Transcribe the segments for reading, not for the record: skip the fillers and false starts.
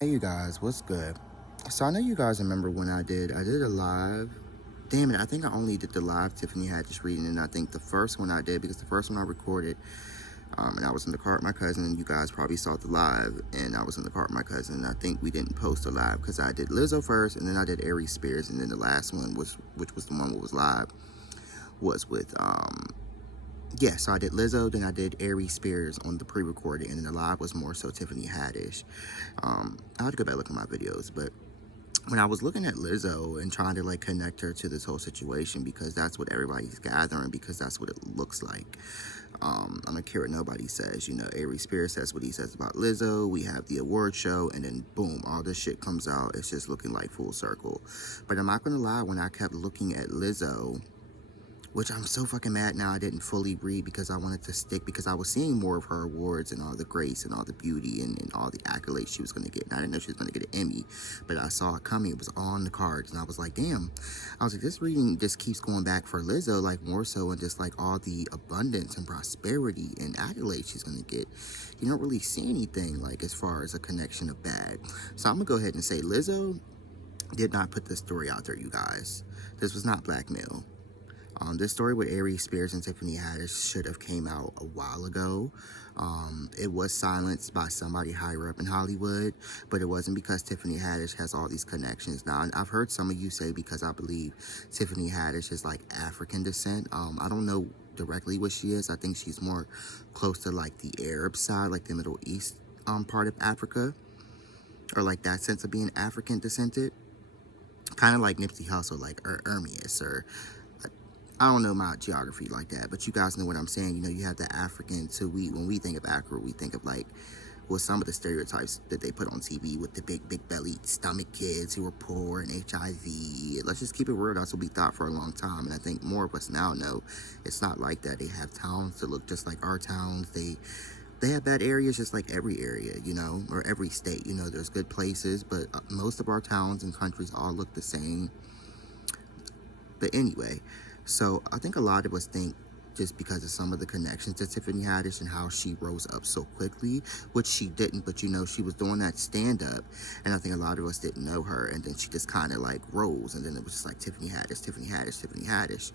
Hey you guys, what's good? So I know you guys remember when I did a live. Damn it, I think I only did the live Tiffany Haddish reading, and I think the first one I did because the first one I recorded, and I was in the car with my cousin, and you guys probably saw the live, and I was in the car with my cousin, and I think we didn't post a live because I did Lizzo first, and then I did Aries Spears, and then the last one was, which was the one that was live, was with yeah, so I did Lizzo, then I did Aries Spears on the pre-recorded, and then the live was more so Tiffany Haddish. I had to go back and look at my videos, but when I was looking at Lizzo and trying to like connect her to this whole situation because that's what everybody's gathering because that's what it looks like. I don't care what nobody says. You know, Avery Spears says what he says about Lizzo. We have the award show, and then boom, all this shit comes out. It's just looking like full circle. But I'm not gonna lie, when I kept looking at Lizzo, which I'm so fucking mad now I didn't fully read because I wanted to stick because I was seeing more of her awards and all the grace and all the beauty and all the accolades she was going to get. And I didn't know she was going to get an Emmy, but I saw it coming. It was on the cards, and I was like, damn. I was like, this reading just keeps going back for Lizzo, like more so, and just like all the abundance and prosperity and accolades she's going to get. You don't really see anything like as far as a connection of bad. So I'm going to go ahead and say Lizzo did not put this story out there, you guys. This was not blackmail. This story with Aries Spears and Tiffany Haddish should have came out a while ago. It was silenced by somebody higher up in Hollywood, but it wasn't because Tiffany Haddish has all these connections. Now, I've heard some of you say because I believe Tiffany Haddish is like African descent. I don't know directly what she is. I think she's more close to like the Arab side, like the Middle East part of Africa, or like that sense of being African descended. Kind of like Nipsey Hussle, like Ermias, or I don't know my geography like that, but you guys know what I'm saying. You know, you have the African. So when we think of Africa, we think of like, well, some of the stereotypes that they put on TV with the big bellied stomach kids who are poor and HIV. Let's just keep it real. That's what we thought for a long time, and I think more of us now know it's not like that. They have towns that look just like our towns. They have bad areas just like every area, you know, or every state. You know, there's good places, but most of our towns and countries all look the same. But anyway, so I think a lot of us think just because of some of the connections to Tiffany Haddish and how she rose up so quickly, which she didn't, but you know, she was doing that stand up, and I think a lot of us didn't know her, and then she just kind of like rose, and then it was just like Tiffany Haddish, Tiffany Haddish, Tiffany Haddish.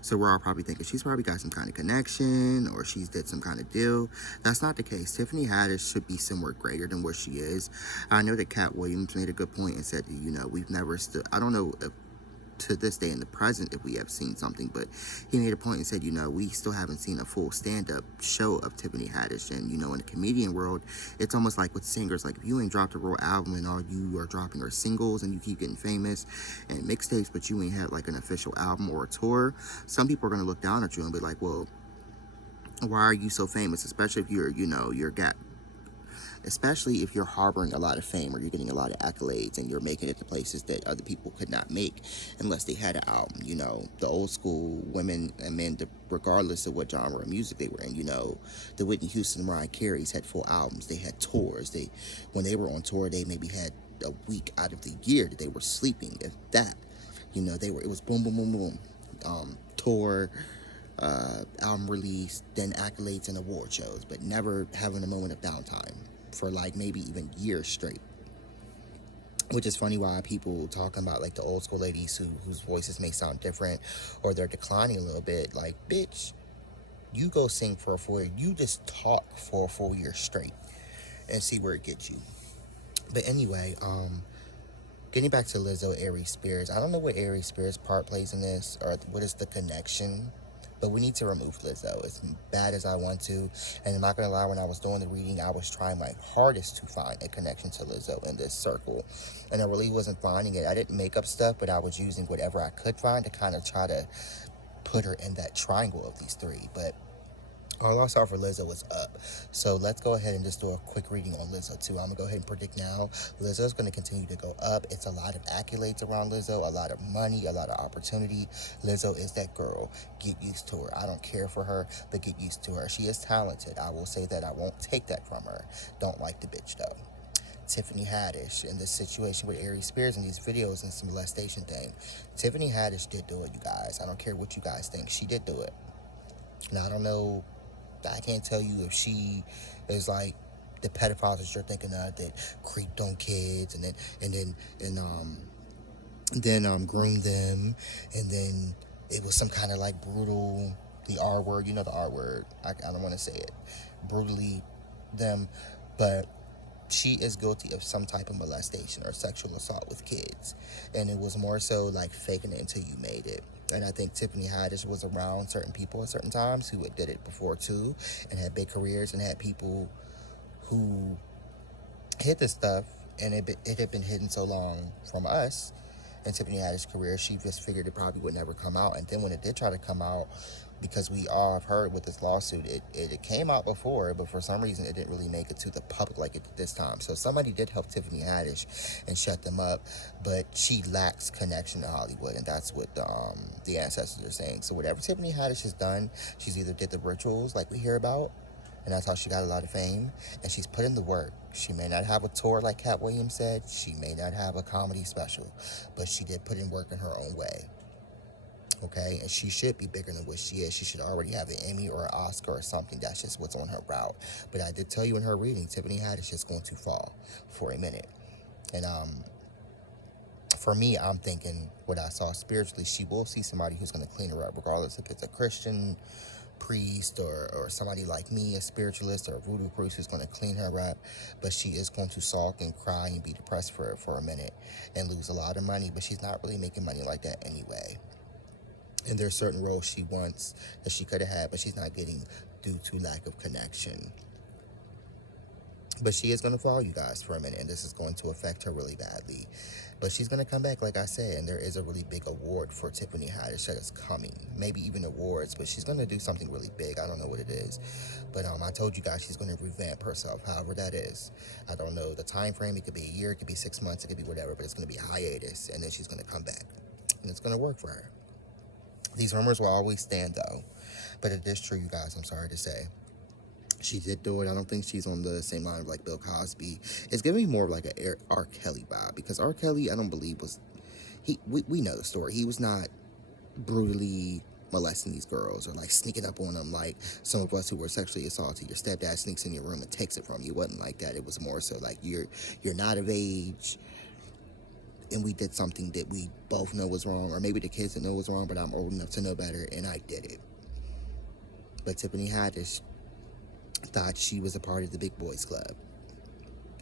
So we're all probably thinking she's probably got some kind of connection or she's did some kind of deal. That's not the case. Tiffany Haddish should be somewhere greater than where she is. I know that Cat Williams made a good point and said, you know, we've never stood. I don't know if to this day in the present if we have seen something, but he made a point and said, you know, we still haven't seen a full stand-up show of Tiffany Haddish. And you know, in the comedian world, it's almost like with singers, like if you ain't dropped a real album and all you are dropping are singles and you keep getting famous and mixtapes, but you ain't had like an official album or a tour, some people are going to look down at you and be like, well, why are you so famous, especially if you're, you know, you're got, especially if you're harboring a lot of fame or you're getting a lot of accolades and you're making it to places that other people could not make unless they had an album. You know, the old school women and men, regardless of what genre of music they were in, you know, the Whitney Houston and Mariah Carey's had full albums. They had tours. When they were on tour, they maybe had a week out of the year that they were sleeping, if that. You know, it was boom, boom, boom, boom. Tour, album release, then accolades and award shows, but never having a moment of downtime for like maybe even years straight. Which is funny why people talking about like the old school ladies whose voices may sound different or they're declining a little bit. Like, bitch, you go sing for a full year. You just talk for a full year straight and see where it gets you. But anyway, getting back to Lizzo, Aries Spears. I don't know what Aries Spears' part plays in this or what is the connection, but we need to remove Lizzo as bad as I want to. And I'm not going to lie, when I was doing the reading, I was trying my hardest to find a connection to Lizzo in this circle. And I really wasn't finding it. I didn't make up stuff, but I was using whatever I could find to kind of try to put her in that triangle of these three. But all I saw for Lizzo was up. So let's go ahead and just do a quick reading on Lizzo too. I'm going to go ahead and predict now. Lizzo's going to continue to go up. It's a lot of accolades around Lizzo, a lot of money, a lot of opportunity. Lizzo is that girl. Get used to her. I don't care for her, but get used to her. She is talented. I will say that. I won't take that from her. Don't like the bitch though. Tiffany Haddish in this situation with Aries Spears and these videos and some molestation thing. Tiffany Haddish did do it, you guys. I don't care what you guys think. She did do it. Now, I don't know, I can't tell you if she is like the pedophiles that you're thinking of that creeped on kids and then groomed them, and then it was some kind of like brutal, the R word, you know the R word. I don't want to say it, brutally them, but she is guilty of some type of molestation or sexual assault with kids, and it was more so like faking it until you made it. And I think Tiffany Haddish was around certain people at certain times who did it before too, and had big careers, and had people who hid this stuff, and it had been hidden so long from us. In Tiffany Haddish's career, she just figured it probably would never come out. And then when it did try to come out, because we all have heard with this lawsuit, it came out before, but for some reason it didn't really make it to the public like it did this time. So somebody did help Tiffany Haddish and shut them up, but she lacks connection to Hollywood, and that's what the ancestors are saying. So whatever Tiffany Haddish has done, she's either did the rituals like we hear about, and that's how she got a lot of fame, and she's put in the work. She may not have a tour like Cat Williams said, she may not have a comedy special, but she did put in work in her own way. Okay, and she should be bigger than what she is. She should already have an Emmy or an Oscar or something. That's just what's on her route. But I did tell you in her reading, Tiffany Haddish is going to fall for a minute. And for me, I'm thinking what I saw spiritually, she will see somebody who's going to clean her up, regardless if it's a Christian priest or somebody like me, a spiritualist or a voodoo priest who's going to clean her up. But she is going to sulk and cry and be depressed for a minute and lose a lot of money. But she's not really making money like that anyway. And there's certain roles she wants that she could have had, but she's not getting due to lack of connection. But she is going to fall, you guys, for a minute, and this is going to affect her really badly. But she's going to come back, like I said, and there is a really big award for Tiffany Haddish that is coming. Maybe even awards, but she's going to do something really big. I don't know what it is. But I told you guys she's going to revamp herself, however that is. I don't know the time frame. It could be a year, it could be 6 months, it could be whatever, but it's going to be a hiatus, and then she's going to come back. And it's going to work for her. These rumors will always stand, though. But it is true, you guys, I'm sorry to say. She did do it. I don't think she's on the same line of like Bill Cosby. It's giving me more of like a R. Kelly vibe, because R. Kelly, I don't believe was... We know the story. He was not brutally molesting these girls or like sneaking up on them like some of us who were sexually assaulted. Your stepdad sneaks in your room and takes it from you. It wasn't like that. It was more so like you're not of age, and we did something that we both know was wrong, or maybe the kids didn't know was wrong, but I'm old enough to know better, and I did it. But Tiffany Haddish thought she was a part of the big boys club.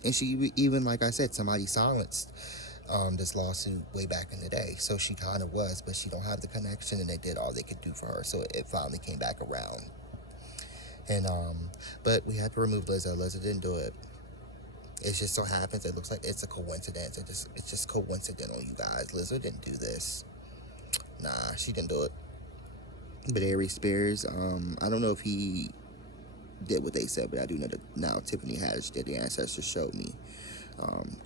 And she even, like I said, somebody silenced this lawsuit way back in the day. So she kind of was, but she don't have the connection, and they did all they could do for her. So it finally came back around. And, but we had to remove Lizzo. Lizzo didn't do it. It just so happens, it looks like it's a coincidence. It's just coincidental, you guys. Lizzo didn't do this. Nah, she didn't do it. But Aries Spears, I don't know if he did what they said, but I do know that now Tiffany Haddish did. The ancestors showed me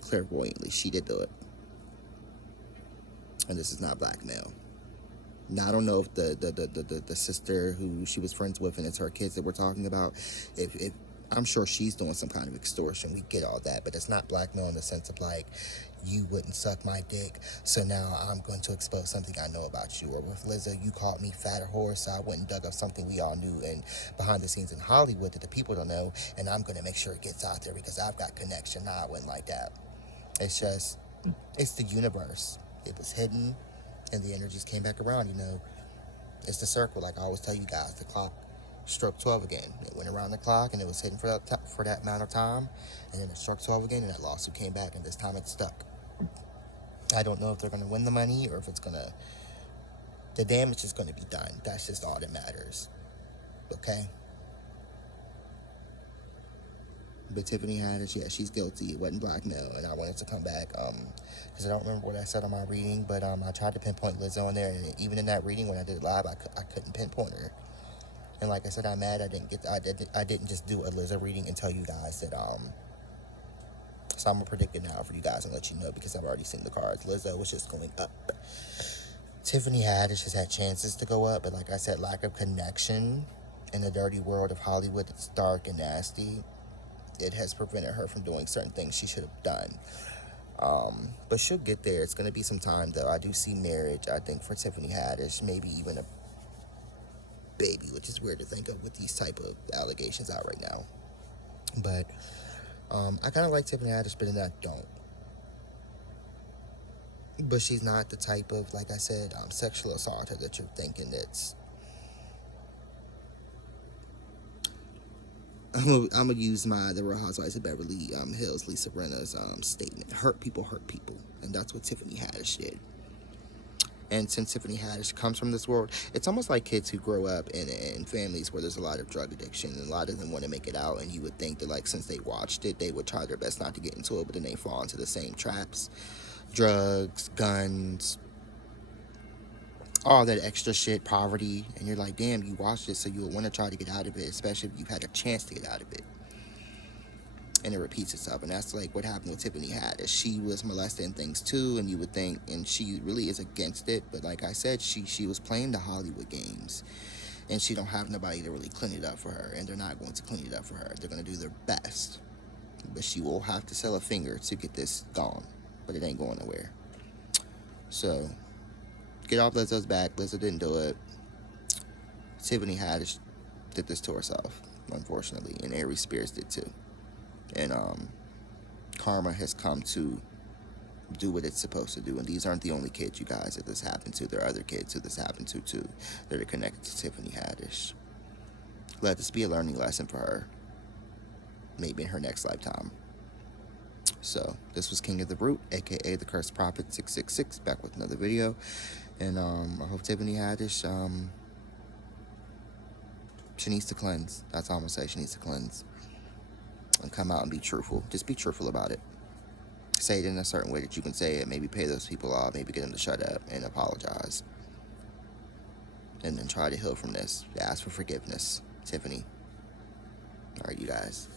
clairvoyantly. She did do it. And this is not blackmail. Now, I don't know if the sister who she was friends with and it's her kids that we're talking about, if I'm sure she's doing some kind of extortion. We get all that, but it's not blackmail in the sense of like, you wouldn't suck my dick, so now I'm going to expose something I know about you. Or with Lizzo, you called me fat or whore, so I went and dug up something we all knew and behind the scenes in Hollywood that the people don't know, and I'm going to make sure it gets out there because I've got connection. Nah, I wouldn't like that. It's just, it's the universe. It was hidden, and the energies came back around, you know. It's the circle, like I always tell you guys. The clock struck 12 again. It went around the clock, and it was hidden for that amount of time, and then it struck 12 again, and that lawsuit came back, and this time it stuck. I don't know if they're going to win the money or if it's going to... The damage is going to be done. That's just all that matters. Okay? But Tiffany Haddish, yeah, she's guilty. It wasn't blackmail, and I wanted to come back because I don't remember what I said on my reading, but I tried to pinpoint Lizzo in there, and even in that reading when I did it live, I couldn't pinpoint her. And like I said, I'm mad I didn't just do a Lizzo reading and tell you guys that so I'm gonna predict it now for you guys and let you know because I've already seen the cards. Lizzo was just going up. Tiffany Haddish has had chances to go up, but like I said, lack of connection in the dirty world of Hollywood that's dark and nasty, it has prevented her from doing certain things she should have done. But she'll get there. It's gonna be some time though. I do see marriage, I think, for Tiffany Haddish, maybe even a baby, which is weird to think of with these type of allegations out right now. But I kind of like Tiffany Haddish, but then I don't. But she's not the type of, like I said, sexual assaulter that you're thinking that's... I'm gonna use the Real Housewives of Beverly Hills, Lisa Rinna's statement. Hurt people, and that's what Tiffany Haddish did. And since Tiffany Haddish comes from this world, it's almost like kids who grow up in families where there's a lot of drug addiction, and a lot of them want to make it out, and you would think that, like, since they watched it, they would try their best not to get into it, but then they fall into the same traps. Drugs, guns, all that extra shit, poverty, and you're like, damn, you watched it, so you would want to try to get out of it, especially if you've had a chance to get out of it. And it repeats itself, and that's like what happened with Tiffany Haddish. She was molesting things too, and you would think, and she really is against it, but like I said, she was playing the Hollywood games, and she don't have nobody to really clean it up for her, and they're not going to clean it up for her. They're going to do their best, but she will have to sell a finger to get this gone, but it ain't going nowhere. So get off Lizzo's back. Lizzo didn't do it. Tiffany Haddish did this to herself, unfortunately, and Aries Spears did too. And karma has come to do what it's supposed to do. And these aren't the only kids, you guys, that this happened to. There are other kids who this happened to too, that are connected to Tiffany Haddish. Let this be a learning lesson for her, maybe in her next lifetime. So this was King of the Root, aka the Cursed Prophet 666, back with another video. And I hope Tiffany Haddish, she needs to cleanse. That's all I'm gonna say. She needs to cleanse and come out and be truthful. Just be truthful about it. Say it in a certain way that you can say it. Maybe pay those people off. Maybe get them to shut up and apologize. And then try to heal from this. Ask for forgiveness. Tiffany. All right, you guys.